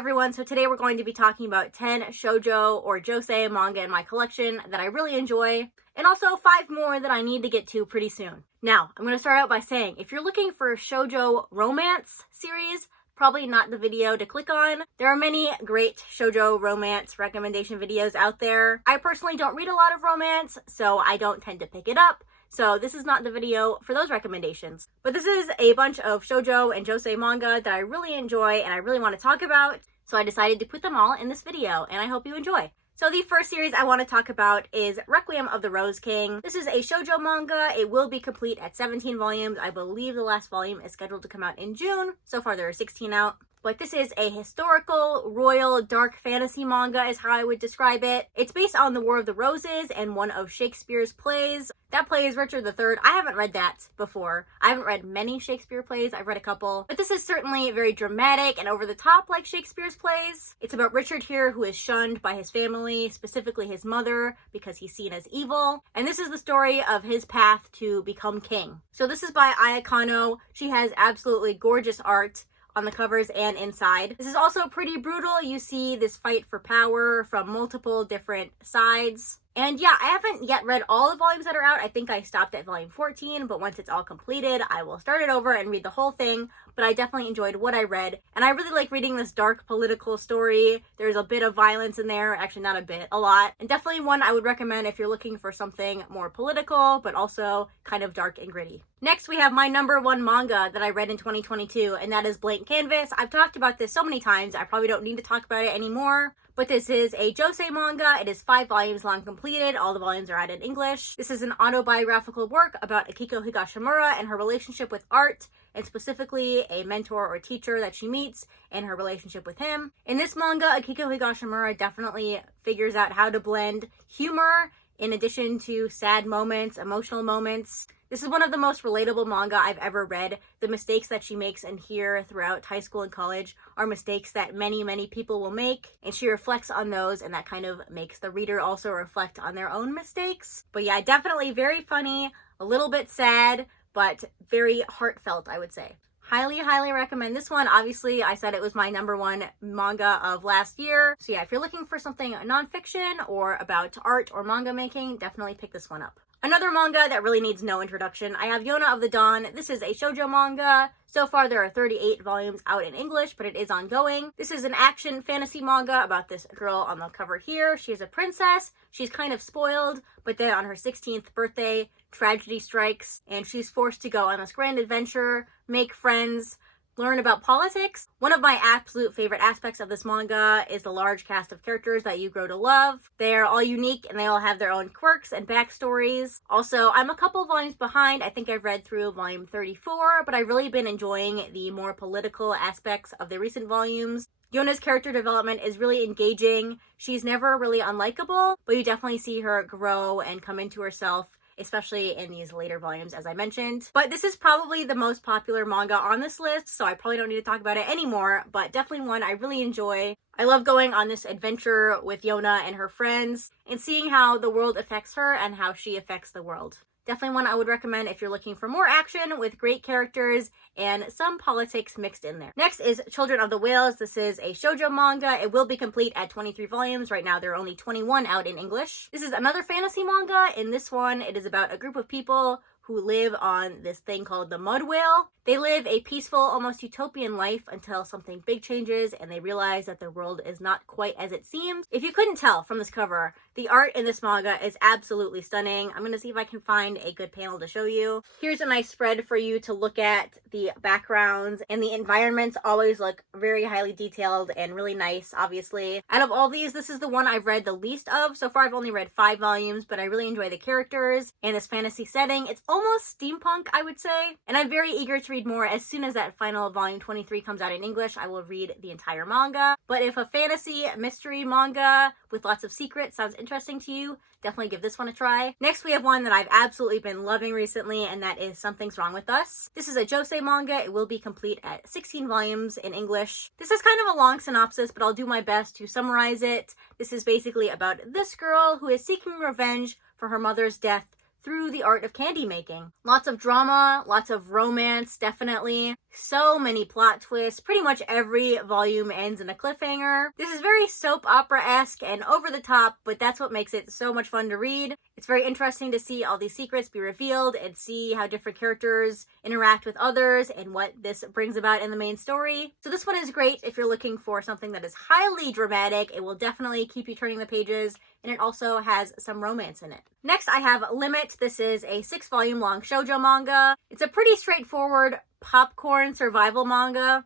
everyone, so today we're going to be talking about 10 shoujo or josei manga in my collection that I really enjoy, and also 5 more that I need to get to pretty soon. Now, I'm going to start out by saying, if you're looking for a shoujo romance series, probably not the video to click on. There are many great shoujo romance recommendation videos out there. I personally don't read a lot of romance, so I don't tend to pick it up. So this is not the video for those recommendations. But this is a bunch of shoujo and josei manga that I really enjoy and I really want to talk about. So I decided to put them all in this video and I hope you enjoy. So the first series I want to talk about is Requiem of the Rose King. This is a shoujo manga. It will be complete at 17 volumes. I believe the last volume is scheduled to come out in June. So far there are 16 out. But this is a historical, royal, dark fantasy manga is how I would describe it. It's based on the War of the Roses and one of Shakespeare's plays. That play is Richard III. I haven't read that before. I haven't read many Shakespeare plays. I've read a couple. But this is certainly very dramatic and over the top like Shakespeare's plays. It's about Richard here who is shunned by his family, specifically his mother, because he's seen as evil. And this is the story of his path to become king. So this is by Aya Kano. She has absolutely gorgeous art on the covers and inside. This is also pretty brutal. You see this fight for power from multiple different sides. And yeah, I haven't yet read all the volumes that are out. I think I stopped at volume 14, but once it's all completed, I will start it over and read the whole thing. But I definitely enjoyed what I read. And I really like reading this dark political story. There's a bit of violence in there. Actually, not a bit, a lot. And definitely one I would recommend if you're looking for something more political, but also kind of dark and gritty. Next, we have my #1 manga that I read in 2022, and that is Blank Canvas. I've talked about this so many times, I probably don't need to talk about it anymore. But this is a josei manga. It is 5 volumes long completed. All the volumes are out in English. This is an autobiographical work about Akiko Higashimura and her relationship with art, and specifically a mentor or teacher that she meets and her relationship with him. In this manga, Akiko Higashimura definitely figures out how to blend humor in addition to sad moments, emotional moments. This is one of the most relatable manga I've ever read. The mistakes that she makes in here throughout high school and college are mistakes that many people will make, and she reflects on those, and that kind of makes the reader also reflect on their own mistakes. But yeah, definitely very funny, a little bit sad, but very heartfelt, I would say. Highly recommend this one. Obviously, I said it was my #1 manga of last year. So yeah, if you're looking for something nonfiction or about art or manga making, definitely pick this one up. Another manga that really needs no introduction, I have Jonah of the Dawn. This is a shoujo manga. So far, there are 38 volumes out in English, but it is ongoing. This is an action fantasy manga about this girl on the cover here. She is a princess. She's kind of spoiled, but then on her 16th birthday, tragedy strikes, and she's forced to go on this grand adventure, make friends, learn about politics. One of my absolute favorite aspects of this manga is the large cast of characters that you grow to love. They're all unique and they all have their own quirks and backstories. Also, I'm a couple volumes behind. I think I've read through volume 34, but I've really been enjoying the more political aspects of the recent volumes. Yona's character development is really engaging. She's never really unlikable, but you definitely see her grow and come into herself, especially in these later volumes, as I mentioned. But this is probably the most popular manga on this list, so I probably don't need to talk about it anymore, but definitely one I really enjoy. I love going on this adventure with Yona and her friends, and seeing how the world affects her and how she affects the world. Definitely one I would recommend if you're looking for more action with great characters and some politics mixed in there. Next is Children of the Whales. This is a shoujo manga. It will be complete at 23 volumes. Right now there are only 21 out in English. This is another fantasy manga. In this one, it is about a group of people who live on this thing called the Mud Whale. They live a peaceful, almost utopian life until something big changes and they realize that their world is not quite as it seems. If you couldn't tell from this cover, the art in this manga is absolutely stunning. I'm going to see if I can find a good panel to show you. Here's a nice spread for you to look at. The backgrounds and the environments always look very highly detailed and really nice, obviously. Out of all these, this is the one I've read the least of. So far, I've only read 5 volumes, but I really enjoy the characters and this fantasy setting. It's almost steampunk, I would say, and I'm very eager to read more. As soon as that final volume 23 comes out in English, I will read the entire manga. But if a fantasy mystery manga with lots of secrets sounds interesting to you, definitely give this one a try. Next, we have one that I've absolutely been loving recently, and that is Something's Wrong with Us. This is a josei manga. It will be complete at 16 volumes in English. This is kind of a long synopsis, but I'll do my best to summarize it. This is basically about this girl who is seeking revenge for her mother's death through the art of candy making. Lots of drama, lots of romance, definitely. So many plot twists. Pretty much every volume ends in a cliffhanger. This is very soap opera-esque and over the top, but that's what makes it so much fun to read. It's very interesting to see all these secrets be revealed and see how different characters interact with others and what this brings about in the main story. So this one is great if you're looking for something that is highly dramatic. It will definitely keep you turning the pages, and it also has some romance in it. Next, I have Limit. This is a 6-volume long shoujo manga. It's a pretty straightforward popcorn survival manga.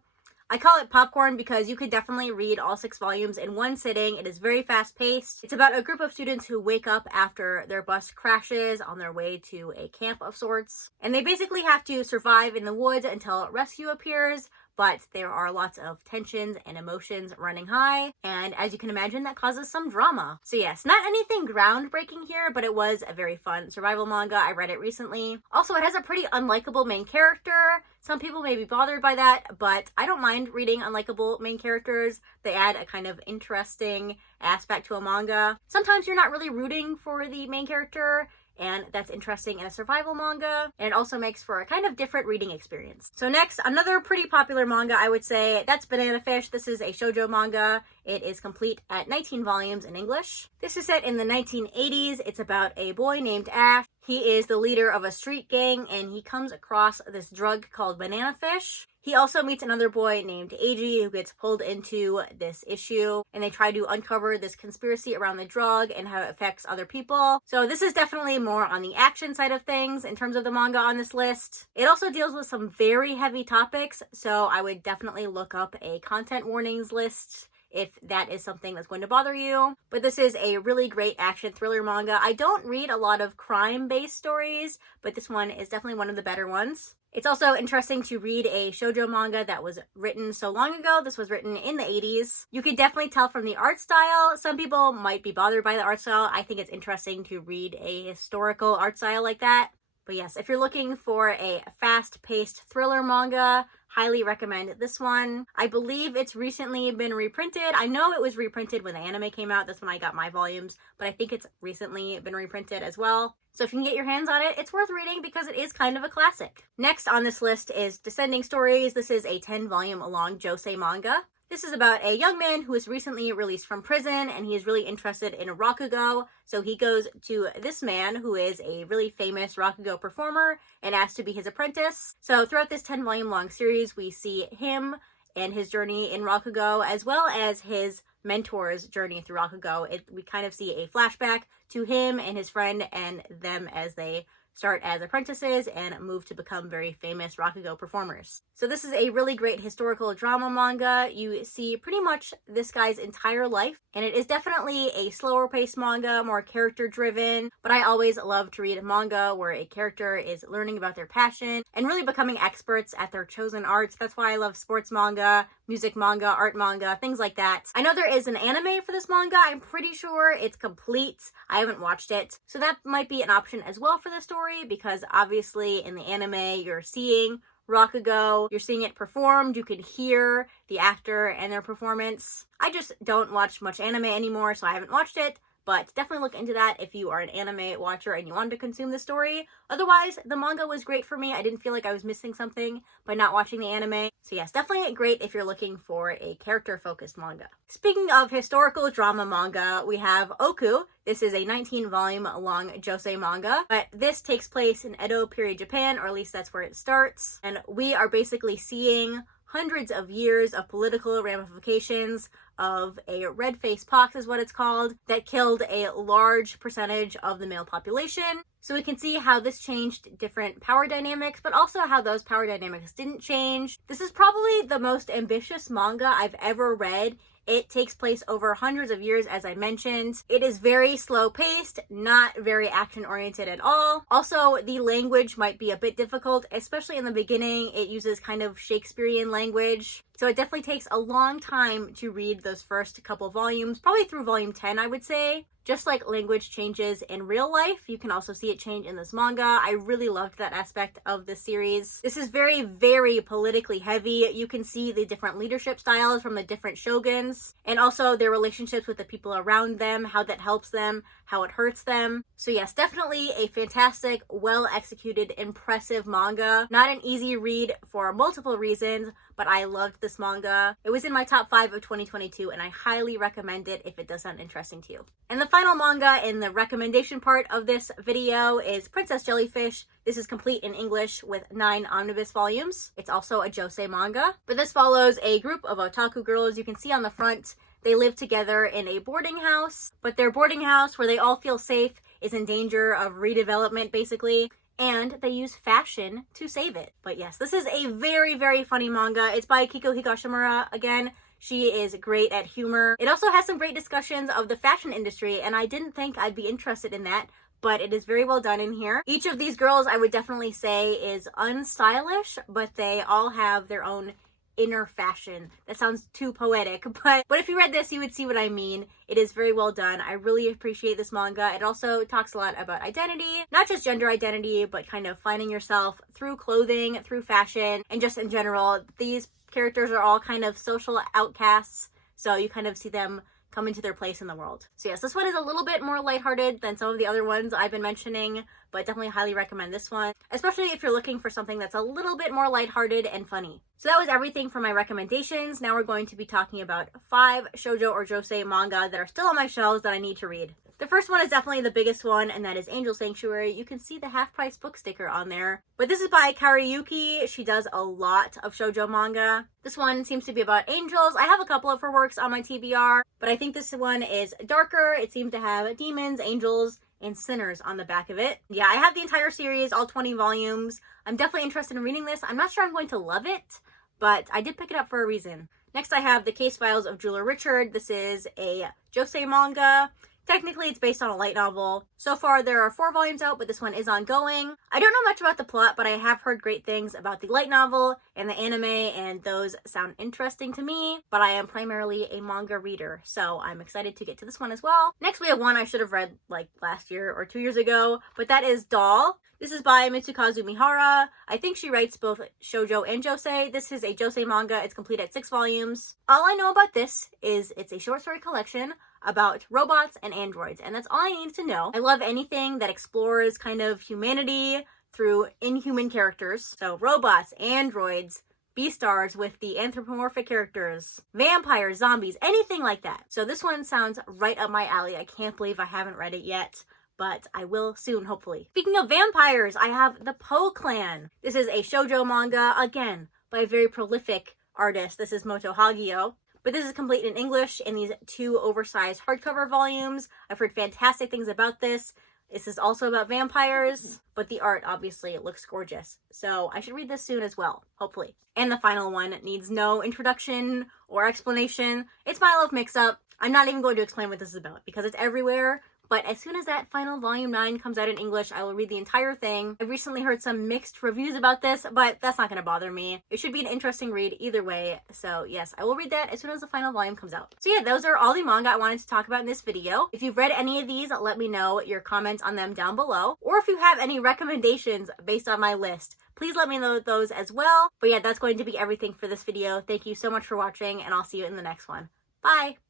I call it popcorn because you could definitely read all 6 volumes in one sitting. It is very fast-paced. It's about a group of students who wake up after their bus crashes on their way to a camp of sorts. And they basically have to survive in the woods until rescue appears, but there are lots of tensions and emotions running high, and as you can imagine, that causes some drama. So yes, not anything groundbreaking here, but it was a very fun survival manga. I read it recently. Also, it has a pretty unlikable main character. Some people may be bothered by that, but I don't mind reading unlikable main characters. They add a kind of interesting aspect to a manga. Sometimes you're not really rooting for the main character, and that's interesting in a survival manga, and it also makes for a kind of different reading experience. So next, another pretty popular manga, I would say, that's Banana Fish. This is a shoujo manga. It is complete at 19 volumes in English. This is set in the 1980s. It's about a boy named Ash. He is the leader of a street gang, and he comes across this drug called Banana Fish. He also meets another boy named Eiji who gets pulled into this issue, and they try to uncover this conspiracy around the drug and how it affects other people. So this is definitely more on the action side of things in terms of the manga on this list. It also deals with some very heavy topics, so I would definitely look up a content warnings list if that is something that's going to bother you. But this is a really great action thriller manga. I don't read a lot of crime-based stories, but this one is definitely one of the better ones. It's also interesting to read a shoujo manga that was written so long ago. This was written in the 80s. You could definitely tell from the art style. Some people might be bothered by the art style. I think it's interesting to read a historical art style like that. But yes, if you're looking for a fast-paced thriller manga, highly recommend this one. I believe it's recently been reprinted. I know it was reprinted when the anime came out. That's when I got my volumes, but I think it's recently been reprinted as well. So if you can get your hands on it, it's worth reading because it is kind of a classic. Next on this list is Descending Stories. This is a 10-volume long Josei manga. This is about a young man who was recently released from prison, and he is really interested in rakugo. So he goes to this man who is a really famous rakugo performer and asks to be his apprentice. So throughout this 10-volume long series, we see him and his journey in rakugo, as well as his mentor's journey through rakugo. We kind of see a flashback to him and his friend and them as they start as apprentices and move to become very famous rakugo performers. So this is a really great historical drama manga. You see pretty much this guy's entire life, and it is definitely a slower paced manga, more character driven, but I always love to read a manga where a character is learning about their passion and really becoming experts at their chosen arts. That's why I love sports manga, music manga, art manga, things like that. I know there is an anime for this manga. I'm pretty sure it's complete. I haven't watched it. So that might be an option as well for the story, because obviously in the anime you're seeing rakugo, you're seeing it performed, you can hear the actor and their performance. I just don't watch much anime anymore, so I haven't watched it. But definitely look into that if you are an anime watcher and you wanted to consume the story. Otherwise, the manga was great for me. I didn't feel like I was missing something by not watching the anime. So yes, definitely great if you're looking for a character-focused manga. Speaking of historical drama manga, we have Oku. This is a 19-volume long Josei manga, but this takes place in Edo period Japan, or at least that's where it starts. And we are basically seeing hundreds of years of political ramifications of a red-faced pox, is what it's called, that killed a large percentage of the male population. So we can see how this changed different power dynamics, but also how those power dynamics didn't change. This is probably the most ambitious manga I've ever read. It takes place over hundreds of years, as I mentioned. It is very slow-paced, not very action-oriented at all. Also, the language might be a bit difficult, especially in the beginning. It uses kind of Shakespearean language. So it definitely takes a long time to read those first couple volumes, probably through volume 10, I would say. Just like language changes in real life, you can also see it change in this manga. I really loved that aspect of the series. This is very, very politically heavy. You can see the different leadership styles from the different shoguns, and also their relationships with the people around them, how that helps them, how it hurts them. So yes, definitely a fantastic, well-executed, impressive manga. Not an easy read for multiple reasons, but I loved this manga. It was in my top 5 of 2022, and I highly recommend it if it does sound interesting to you. And the final manga in the recommendation part of this video is Princess Jellyfish. This is complete in English with 9 omnibus volumes. It's also a Josei manga, but this follows a group of otaku girls. You can see on the front, they live together in a boarding house, but their boarding house, where they all feel safe, is in danger of redevelopment, basically, and they use fashion to save it. But yes, this is a very, very funny manga. It's by Kiko Higashimura again. She is great at humor. It also has some great discussions of the fashion industry, and I didn't think I'd be interested in that, but it is very well done in here. Each of these girls, I would definitely say, is unstylish, but they all have their own inner fashion. That sounds too poetic, but if you read this, you would see what I mean. It is very well done. I really appreciate this manga. It also talks a lot about identity, not just gender identity, but kind of finding yourself through clothing, through fashion, and just in general. These characters are all kind of social outcasts, so you kind of see them come into their place in the world. So yes, this one is a little bit more lighthearted than some of the other ones I've been mentioning, but definitely highly recommend this one, especially if you're looking for something that's a little bit more lighthearted and funny. So that was everything for my recommendations. Now we're going to be talking about 5 shoujo or josei manga that are still on my shelves that I need to read. The first one is definitely the biggest one, and that is Angel Sanctuary. You can see the half-price book sticker on there. But this is by Kariyuki. She does a lot of shoujo manga. This one seems to be about angels. I have a couple of her works on my TBR, but I think this one is darker. It seems to have demons, angels, and sinners on the back of it. Yeah, I have the entire series, all 20 volumes. I'm definitely interested in reading this. I'm not sure I'm going to love it, but I did pick it up for a reason. Next, I have The Case Files of Jeweler Richard. This is a josei manga. Technically, it's based on a light novel. So far, there are 4 volumes out, but this one is ongoing. I don't know much about the plot, but I have heard great things about the light novel and the anime, and those sound interesting to me. But I am primarily a manga reader, so I'm excited to get to this one as well. Next, we have one I should have read like last year or 2 years ago, but that is Doll. This is by Mitsukazu Mihara. I think she writes both shoujo and josei. This is a josei manga. It's complete at 6 volumes. All I know about this is it's a short story collection about robots and androids, and that's all I need to know. I love anything that explores kind of humanity through inhuman characters. So robots, androids, Beastars with the anthropomorphic characters, vampires, zombies, anything like that. So this one sounds right up my alley. I can't believe I haven't read it yet, but I will soon, hopefully. Speaking of vampires, I have The Poe Clan. This is a shoujo manga, again, by a very prolific artist. This is Moto Hagio. But this is complete in English in these 2 oversized hardcover volumes. I've heard fantastic things about this. This is also about vampires, but the art, obviously, it looks gorgeous. So I should read this soon as well, hopefully. And the final one needs no introduction or explanation. It's My Love Mix-Up. I'm not even going to explain what this is about because it's everywhere. But as soon as that final volume 9 comes out in English, I will read the entire thing. I've recently heard some mixed reviews about this, but that's not going to bother me. It should be an interesting read either way. So yes, I will read that as soon as the final volume comes out. So yeah, those are all the manga I wanted to talk about in this video. If you've read any of these, let me know your comments on them down below. Or if you have any recommendations based on my list, please let me know those as well. But yeah, that's going to be everything for this video. Thank you so much for watching, and I'll see you in the next one. Bye!